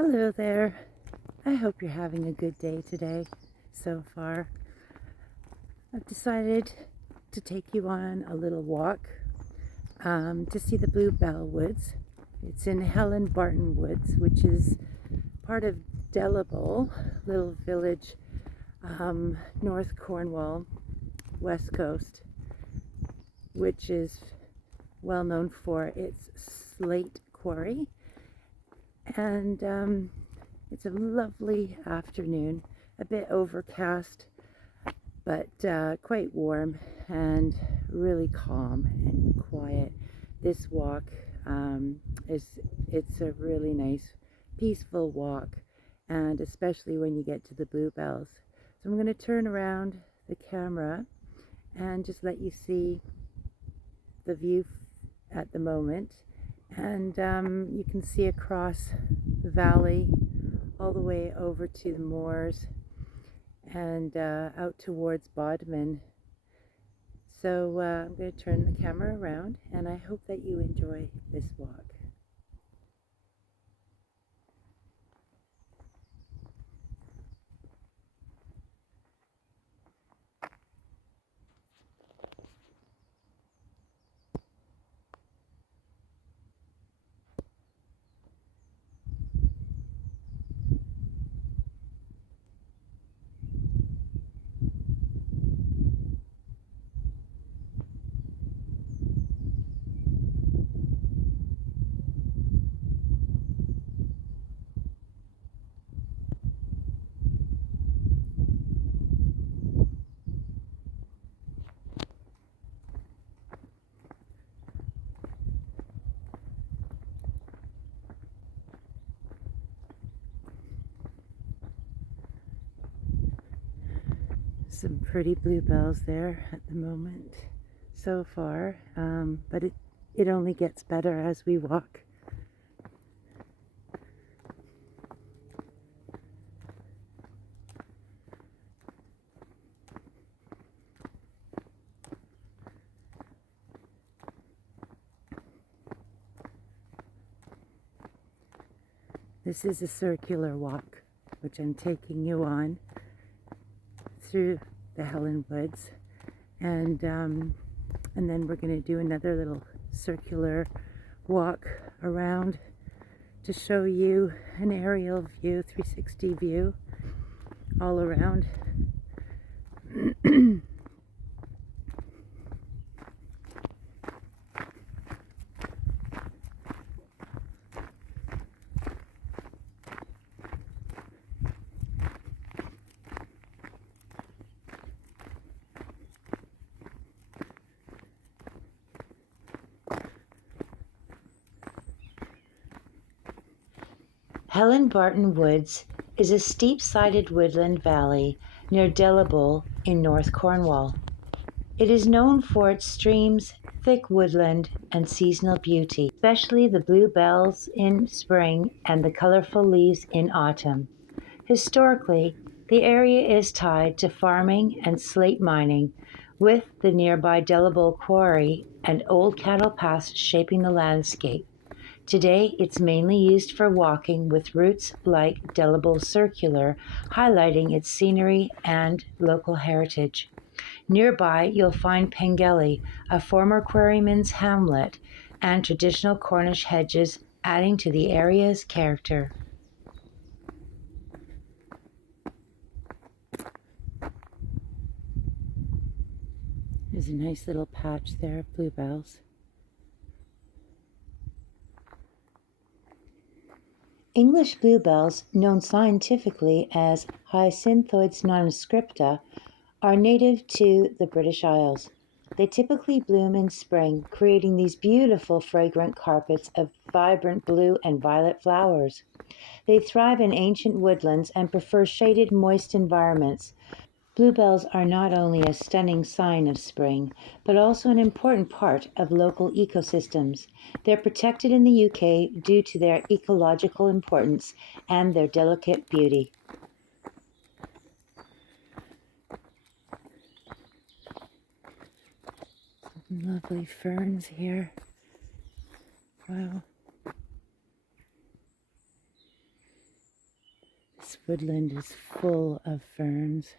Hello there. I hope you're having a good day today so far. I've decided to take you on a little walk to see the Bluebell Woods. It's in Helen Barton Woods, which is part of Delabole, little village, North Cornwall, West Coast, which is well known for its Slate Quarry. And it's a lovely afternoon, a bit overcast, but quite warm and really calm and quiet. This walk it's a really nice, peaceful walk, and especially when you get to the bluebells. So I'm going to turn around the camera and just let you see the view at the moment. And you can see across the valley all the way over to the moors and out towards Bodmin. So I'm going to turn the camera around, and I hope that you enjoy this walk. Some pretty bluebells there at the moment so far, but it only gets better as we walk. This is a circular walk, which I'm taking you on through the Helen Woods, and then we're going to do another little circular walk around to show you an aerial view, 360 view all around. Helen Barton Woods is a steep-sided woodland valley near Delabole in North Cornwall. It is known for its streams, thick woodland, and seasonal beauty, especially the bluebells in spring and the colorful leaves in autumn. Historically, the area is tied to farming and slate mining, with the nearby Delabole Quarry and old cattle paths shaping the landscape. Today, it's mainly used for walking, with routes like Delabole Circular highlighting its scenery and local heritage. Nearby, you'll find Pengelly, a former quarryman's hamlet, and traditional Cornish hedges, adding to the area's character. There's a nice little patch there of bluebells. English bluebells, known scientifically as Hyacinthoides nonscripta, are native to the British Isles. They typically bloom in spring, creating these beautiful fragrant carpets of vibrant blue and violet flowers. They thrive in ancient woodlands and prefer shaded, moist environments. Bluebells are not only a stunning sign of spring, but also an important part of local ecosystems. They're protected in the UK due to their ecological importance and their delicate beauty. Some lovely ferns here. Wow. This woodland is full of ferns.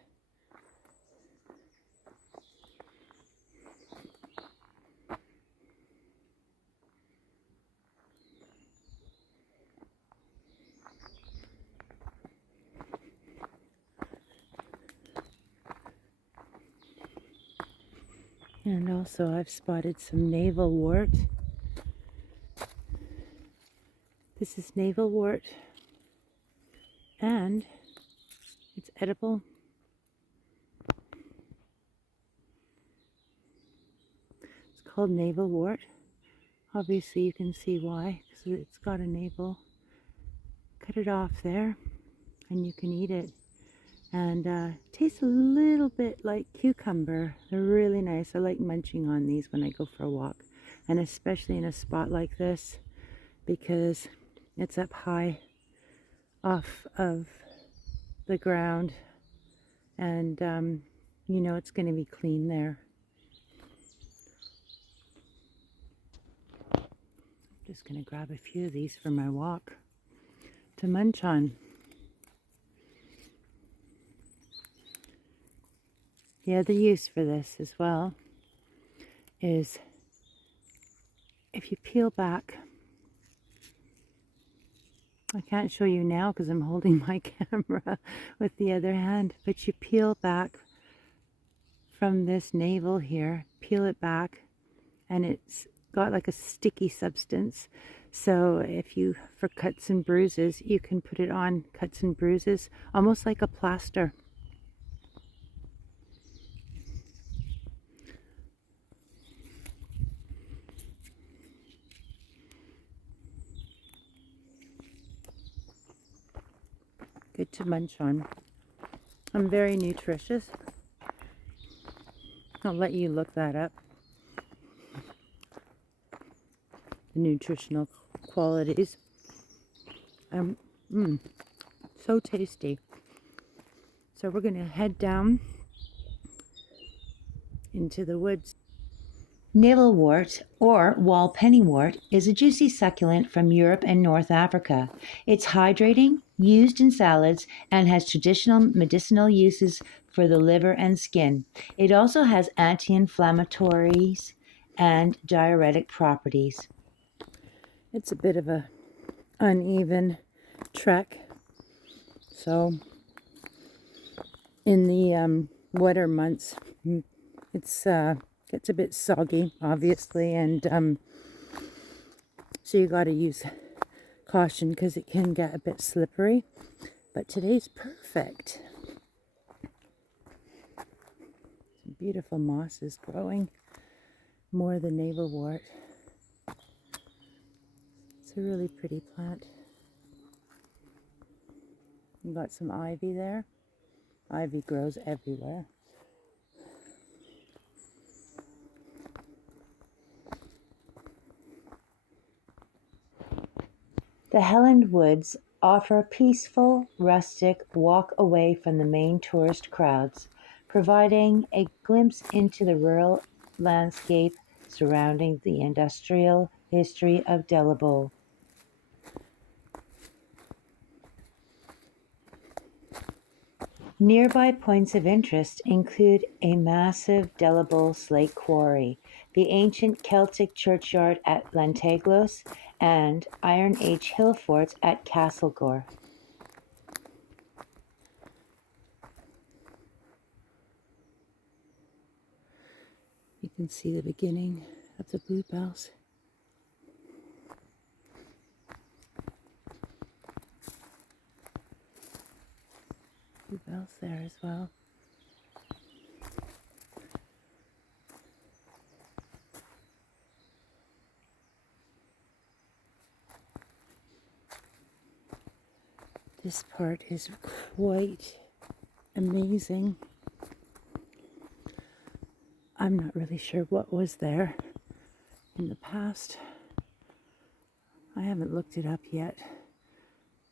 And also I've spotted some navelwort. This is navelwort, and it's edible. It's called navelwort. Obviously you can see why, because it's got a navel. Cut it off there and you can eat it. And tastes a little bit like cucumber. They're really nice. I like munching on these when I go for a walk, and especially in a spot like this because it's up high off of the ground, and you know it's going to be clean there. I'm just going to grab a few of these for my walk to munch on. The other use for this as well is if you peel back, I can't show you now because I'm holding my camera with the other hand, but you peel back from this navel here, peel it back, and it's got like a sticky substance. So if you, for cuts and bruises, you can put it on cuts and bruises, almost like a plaster. Good to munch on. I'm very nutritious. I'll let you look that up. The nutritional qualities. So tasty. So we're going to head down into the woods. Navelwort, or wall pennywort, is a juicy succulent from Europe and North Africa. It's hydrating, used in salads, and has traditional medicinal uses for the liver and skin. It also has anti-inflammatories and diuretic properties. It's a bit of a uneven trek, so in the wetter months it's gets a bit soggy, obviously, and so you got to use caution because it can get a bit slippery. But today's perfect. Some beautiful mosses growing, more than navelwort. It's a really pretty plant. You got some ivy there. Ivy grows everywhere. The Helland Woods offer a peaceful, rustic walk away from the main tourist crowds, providing a glimpse into the rural landscape surrounding the industrial history of Delabole. Nearby points of interest include a massive Delabole Slate Quarry, the ancient Celtic churchyard at Llanteglos, and Iron Age hill forts at Castlegore. You can see the beginning of the bluebells. Bluebells there as well. This part is quite amazing. I'm not really sure what was there in the past. I haven't looked it up yet,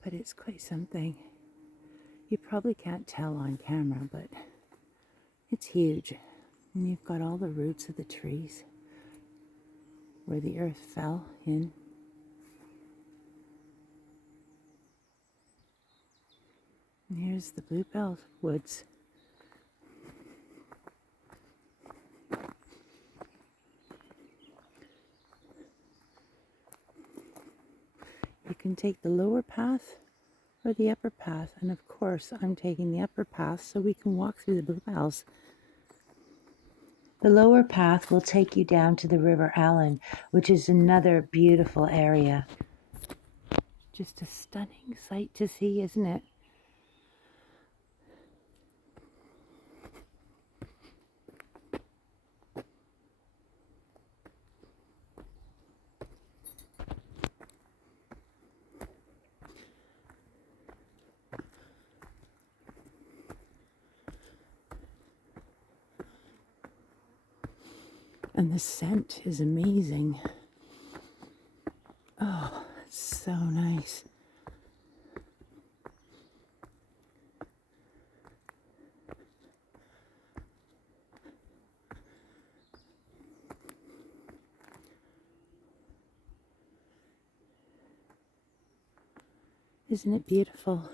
but it's quite something. You probably can't tell on camera, but it's huge. And you've got all the roots of the trees where the earth fell in. Here's the Bluebell woods. You can take the lower path or the upper path, and of course I'm taking the upper path so we can walk through the bluebells. The lower path will take you down to the River Allen, which is another beautiful area. Just a stunning sight to see, isn't it? And the scent is amazing. Oh, it's so nice. Isn't it beautiful?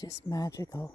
Just magical.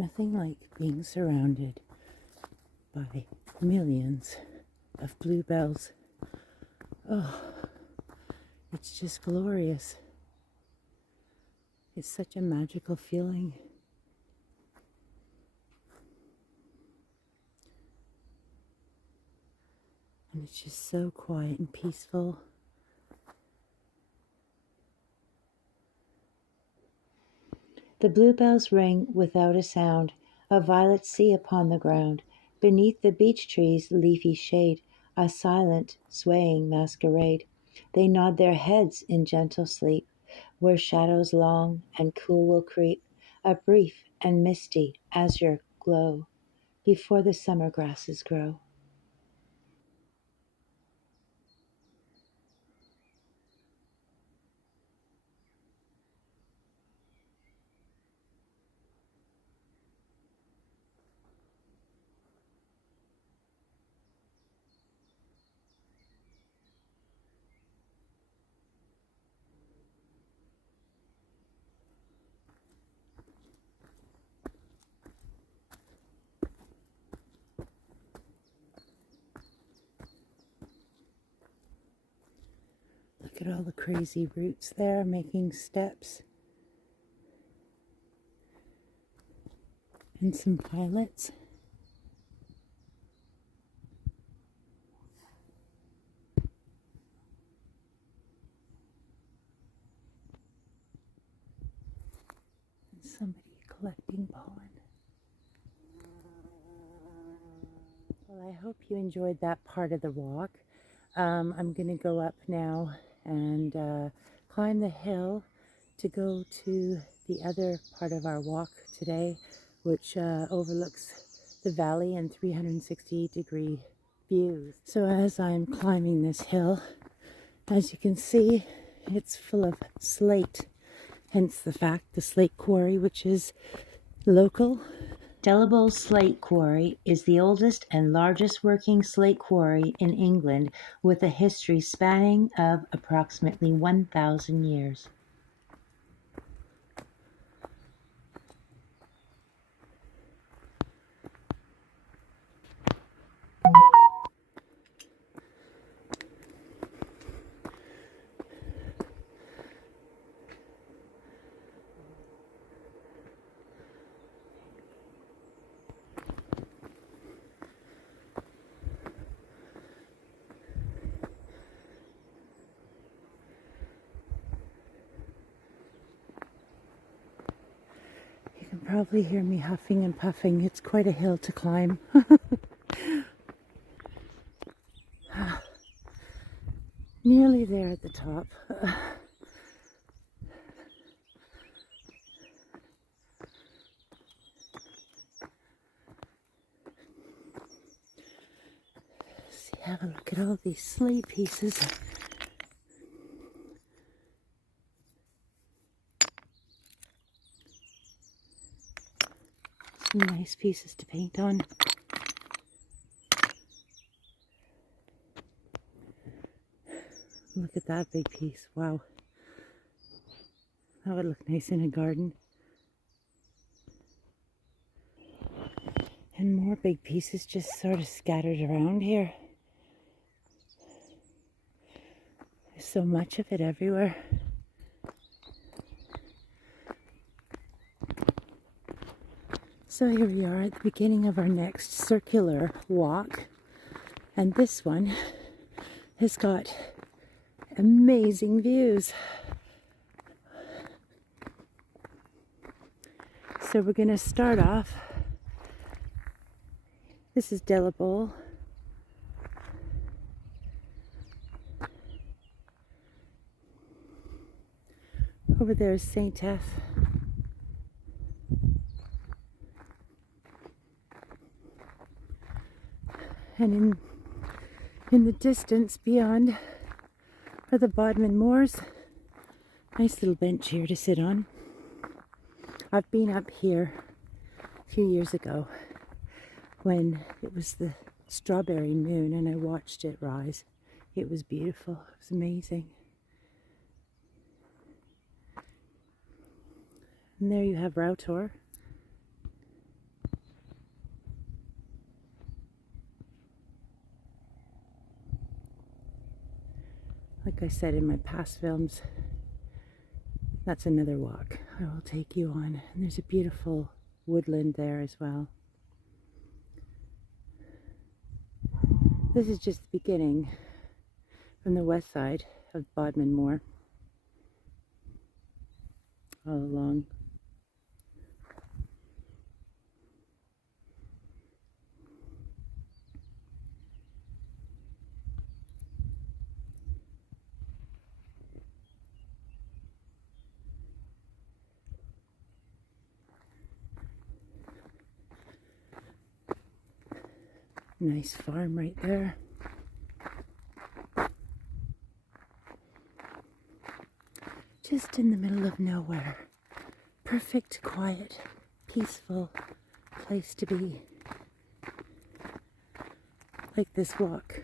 Nothing like being surrounded by millions of bluebells. Oh, it's just glorious. It's such a magical feeling. And it's just so quiet and peaceful. The bluebells ring without a sound, a violet sea upon the ground. Beneath the beech trees' leafy shade, a silent, swaying masquerade. They nod their heads in gentle sleep, where shadows long and cool will creep, a brief and misty azure glow, before the summer grasses grow. Look at all the crazy roots there making steps. And some violets. And somebody collecting pollen. Well, I hope you enjoyed that part of the walk. I'm going to go up now and climb the hill to go to the other part of our walk today, which overlooks the valley and 360-degree views. So as I'm climbing this hill, as you can see, it's full of slate, hence the fact the Slate Quarry, which is local. Delabole Slate Quarry is the oldest and largest working slate quarry in England, with a history spanning of approximately 1,000 years. You can probably hear me huffing and puffing. It's quite a hill to climb. Nearly there at the top. See, have a look at all these slate pieces. Some nice pieces to paint on. Look at that big piece. Wow. That would look nice in a garden. And more big pieces just sort of scattered around here. There's so much of it everywhere. So here we are at the beginning of our next circular walk. And this one has got amazing views. So we're going to start off. This is Delabole. Over there is St. F. And in the distance beyond are the Bodmin Moors. Nice little bench here to sit on. I've been up here a few years ago when it was the strawberry moon and I watched it rise. It was beautiful. It was amazing. And there you have Routor. like I said in my past films, that's another walk I will take you on. And there's a beautiful woodland there as well. This is just the beginning from the west side of Bodmin Moor, all along. Nice farm right there. Just in the middle of nowhere. Perfect, quiet, peaceful place to be. Like this walk.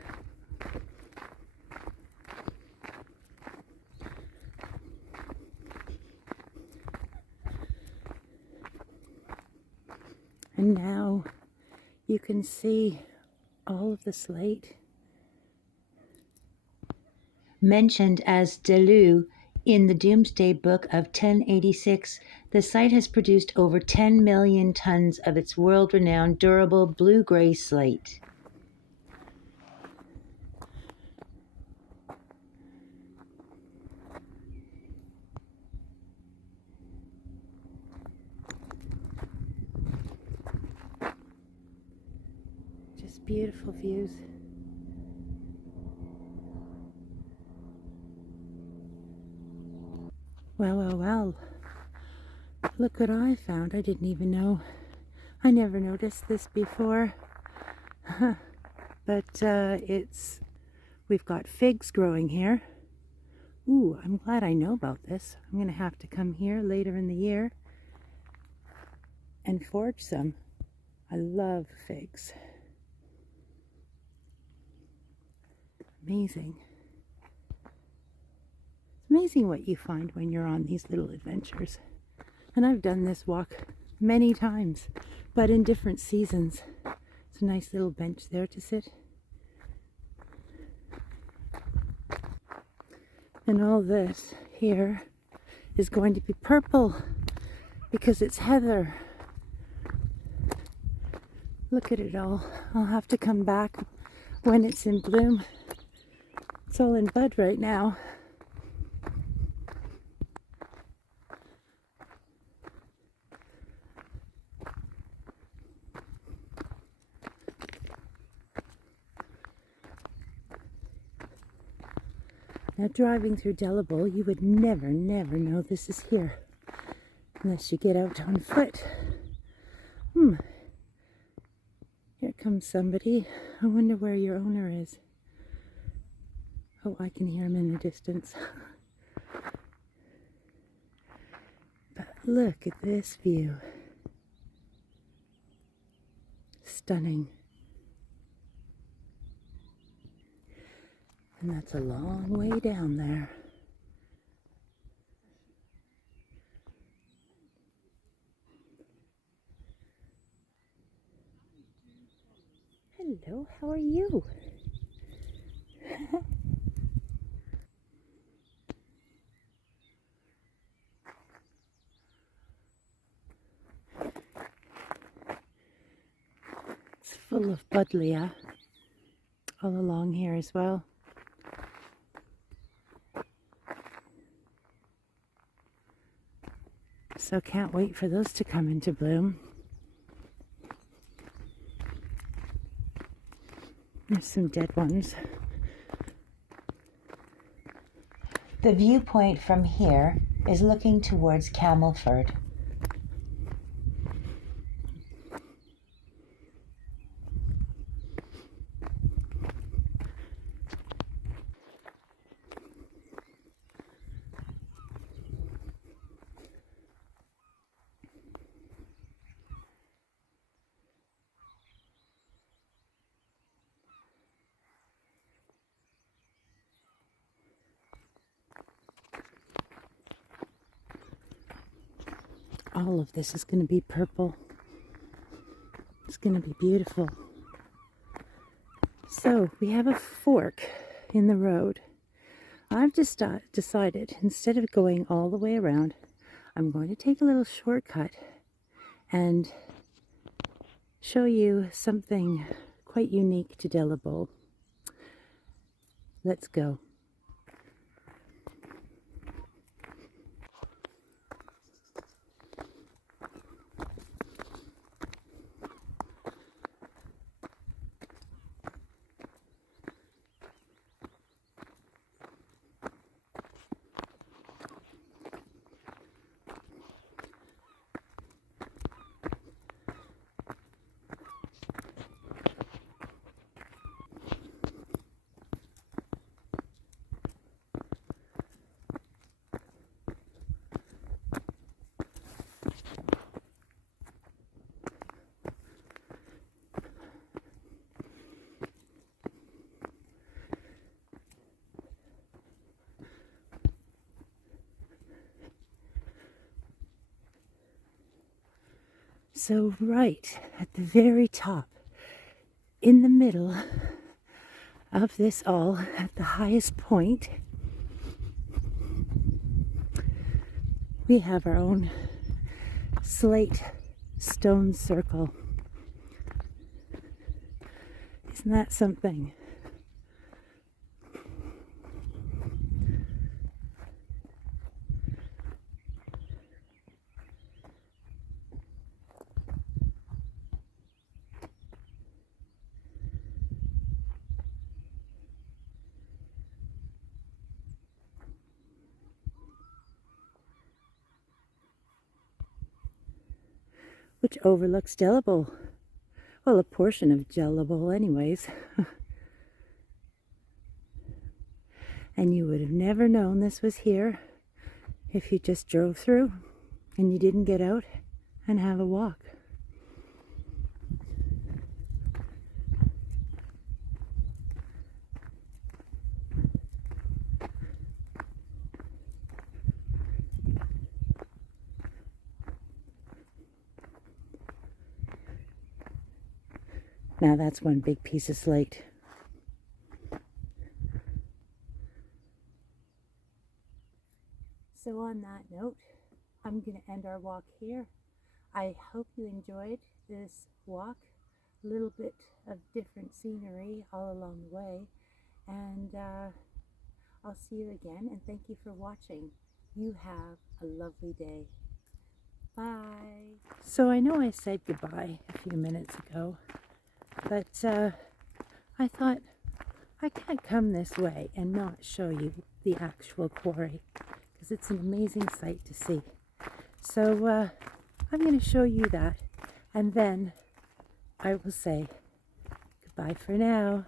And now you can see all of the slate. Mentioned as Delabole in the Doomsday Book of 1086, the site has produced over 10 million tons of its world-renowned durable blue-gray slate. Just beautiful views. Well. Look what I found. I didn't even know. I never noticed this before. But we've got figs growing here. Ooh, I'm glad I know about this. I'm going to have to come here later in the year and forage some. I love figs. Amazing. It's amazing what you find when you're on these little adventures. And I've done this walk many times, but in different seasons. It's a nice little bench there to sit. And all this here is going to be purple because it's heather. Look at it all. I'll have to come back when it's in bloom. It's all in bud right now. Now, driving through Delabole, you would never know this is here unless you get out on foot. Here comes somebody. I wonder where your owner is. Oh, I can hear him in the distance. But look at this view. Stunning. And that's a long way down there. Hello, how are you? It's full of buddleia all along here as well. So can't wait for those to come into bloom. There's some dead ones. The viewpoint from here is looking towards Camelford. All of this is going to be purple. It's going to be beautiful. So we have a fork in the road. I've just decided, instead of going all the way around, I'm going to take a little shortcut and show you something quite unique to Delabole. Let's go. So right at the very top, in the middle of this all, at the highest point, we have our own slate stone circle. Isn't that something? Which overlooks Delabole. Well, a portion of Delabole anyways. And you would have never known this was here if you just drove through and you didn't get out and have a walk. Now that's one big piece of slate. So on that note, I'm going to end our walk here. I hope you enjoyed this walk. A little bit of different scenery all along the way. And I'll see you again, and thank you for watching. You have a lovely day. Bye. So I know I said goodbye a few minutes ago, but I thought I can't come this way and not show you the actual quarry, because it's an amazing sight to see. So I'm going to show you that, and then I will say goodbye for now.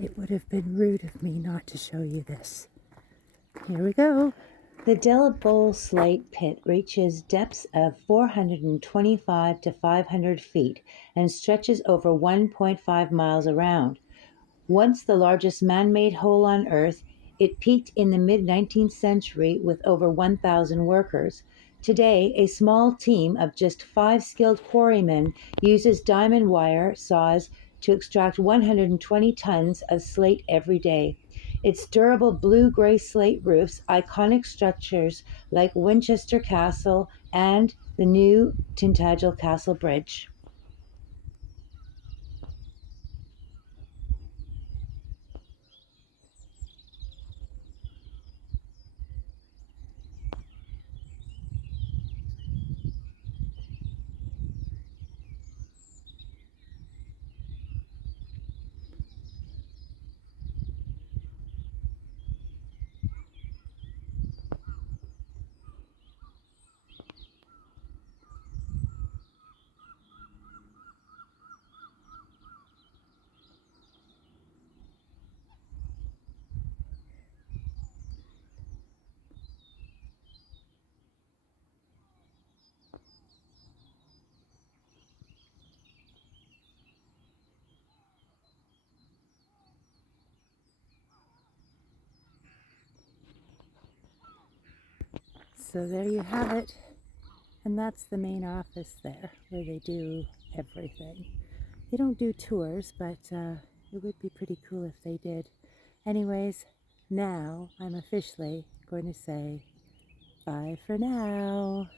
It would have been rude of me not to show you this. Here we go. The Delabole Slate Pit reaches depths of 425 to 500 feet and stretches over 1.5 miles around. Once the largest man-made hole on Earth, it peaked in the mid-19th century with over 1,000 workers. Today, a small team of just 5 skilled quarrymen uses diamond wire saws to extract 120 tons of slate every day. Its durable blue-gray slate roofs, iconic structures like Winchester Castle and the new Tintagel Castle Bridge. So there you have it. And that's the main office there where they do everything. They don't do tours, but it would be pretty cool if they did. Anyways, now I'm officially going to say bye for now.